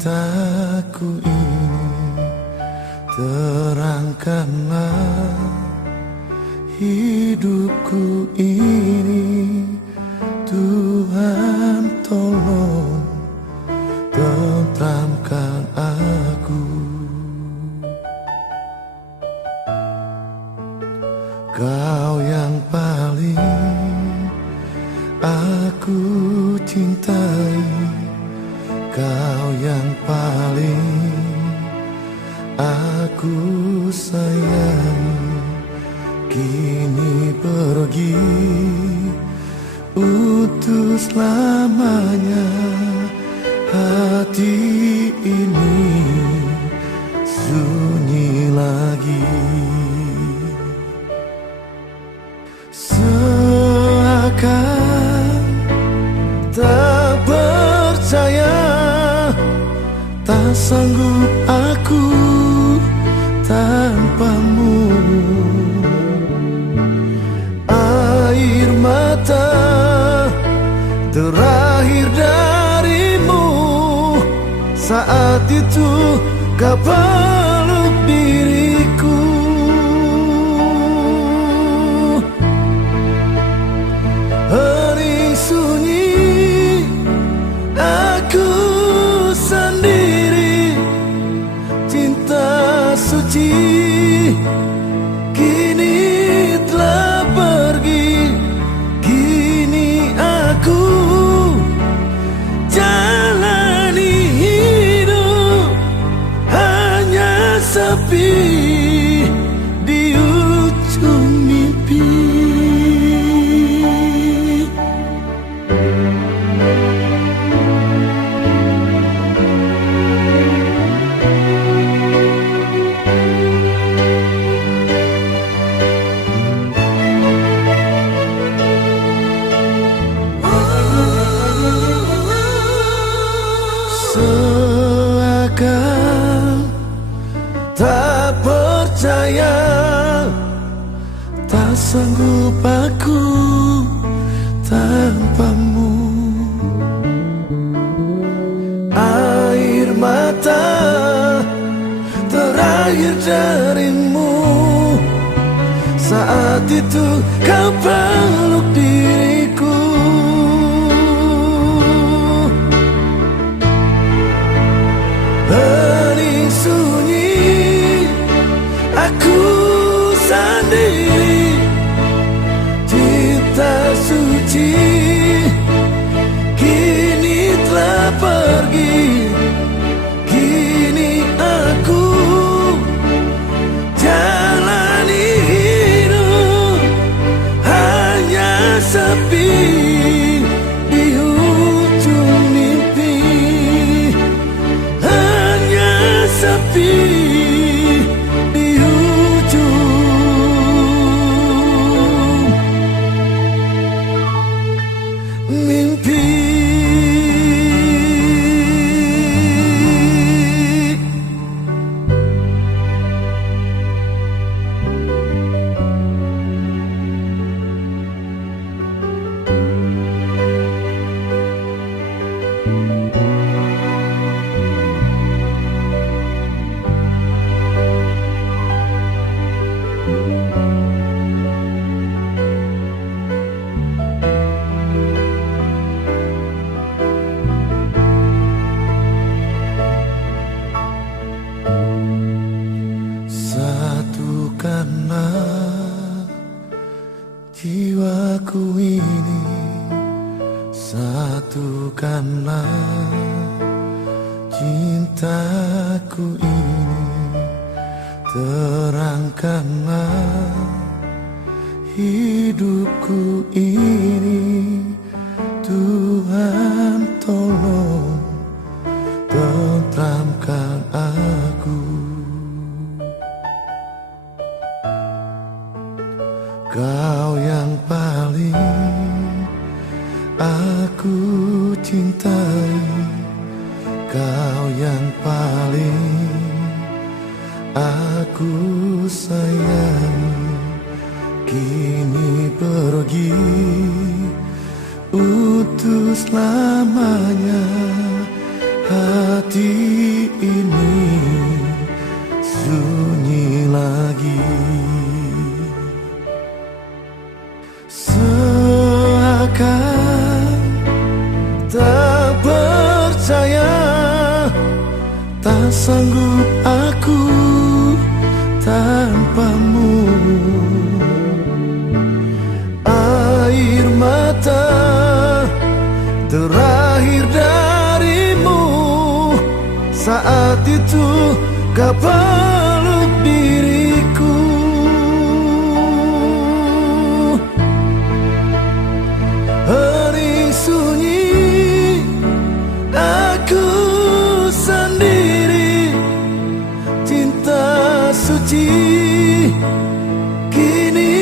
cintaku ini, terangkanlah hidupku ini. Tuhan tolong tentramkan aku. Kau yang paling aku cintai, Kau yang paling aku sayangi, kini pergi untuk selamanya. Hati ini sunyi lagi, seakan tak percaya, tak sanggup aku tanpamu. Air mata terakhir darimu, saat itu kau peluk diriku. Hening sunyi aku sendiri, cinta suci kini telah pergi. Kini aku jalani hidup hanya sepi di ujung mimpi. Seakan tak percaya, tak sanggup aku tanpamu. Air mata terakhir darimu, saat itu kau peluk diriku. Hening sunyi aku sendiri, cinta suci kini telah pergi. Kini aku jalani hidup hanya sepi di ujung mimpi. Sepi di ujung mimpi. Satukanlah jiwaku ini, satukanlah cintaku ini, terangkanlah hidupku ini. Tuhan tolong tentramkan aku. Kau yang paling aku cintai, Kau yang paling aku sayangi, kini pergi untuk selamanya. hati ini sunyi lagi. Seakan tak percaya, tak sanggup aku tanpamu. Air mata terakhir darimu, saat itu kau peluk diriku. Hening sunyi, aku sendiri. Cinta suci kini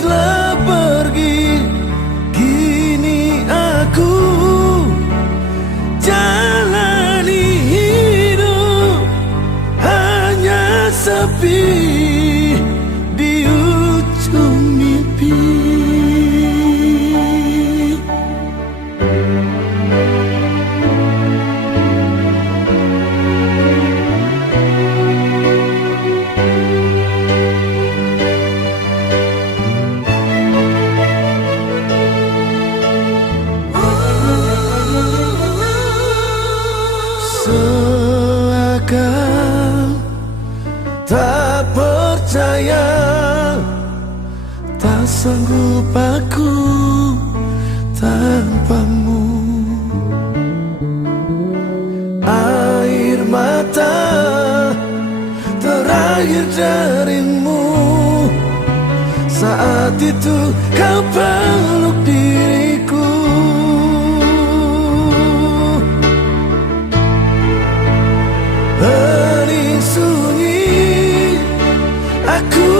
telah pergi. Kini aku jalani hidup hanya sepi di ujung mimpi. Seakan tak percaya, tak sanggup aku tanpamu. Air mata terakhir darimu, saat itu kau peluk diriku. Hening sunyi, aku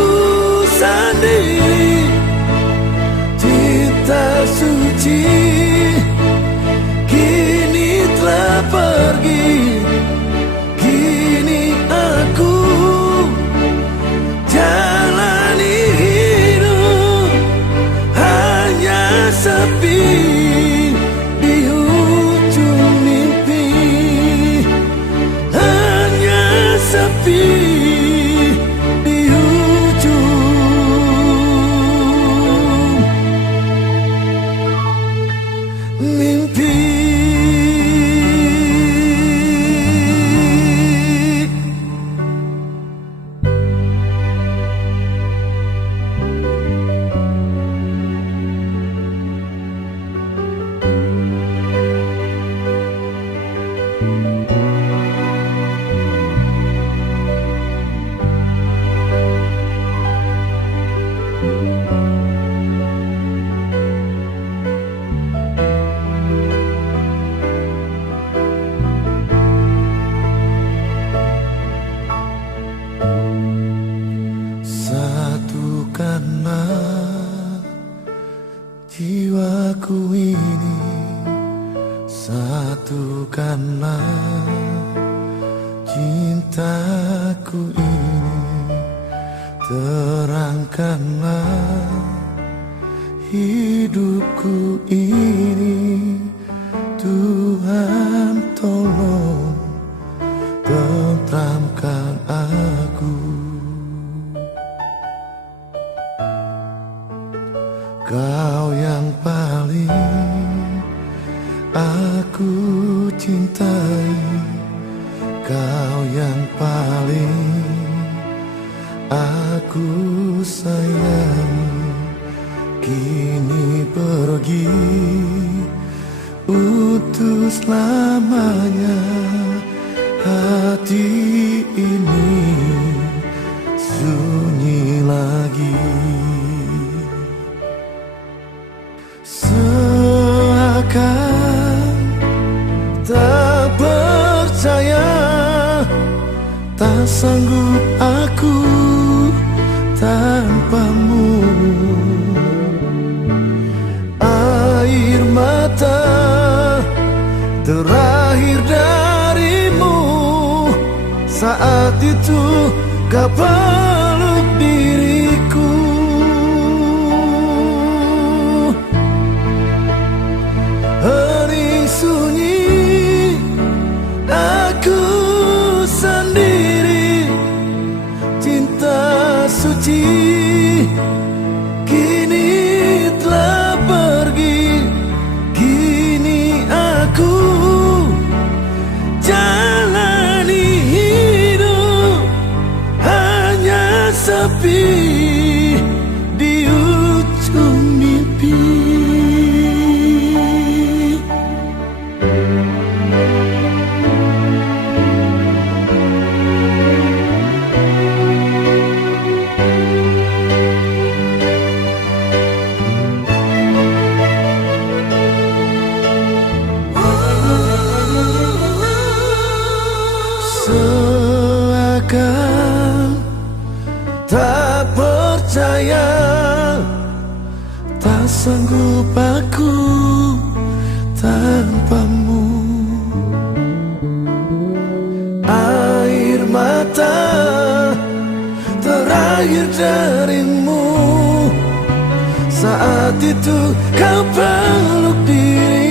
sendiri. Cinta suci kini telah pergi. Kini aku jalani hidup hanya sepi di ujung mimpi. Hanya sepi di ujung mimpi. Satukanlah jiwaku ini, satukanlah cintaku ini, terangkanlah hidupku ini. Tuhan tolong tentramkan aku. Kau yang paling aku cintai, kau yang paling aku sayangi, kini pergi untuk selamanya. Hati ini sunyi lagi. Seakan tak percaya, tak sanggup aku tanpamu. Air mata terakhir darimu, saat itu kau peluk diriku. Hening sunyi, suci kini telah pergi. Kini aku jalani hidup hanya sepi di ujung mimpi. Seakan tak percaya, tak sanggup aku tanpamu. Air mata terakhir darimu, saat itu kau peluk diri.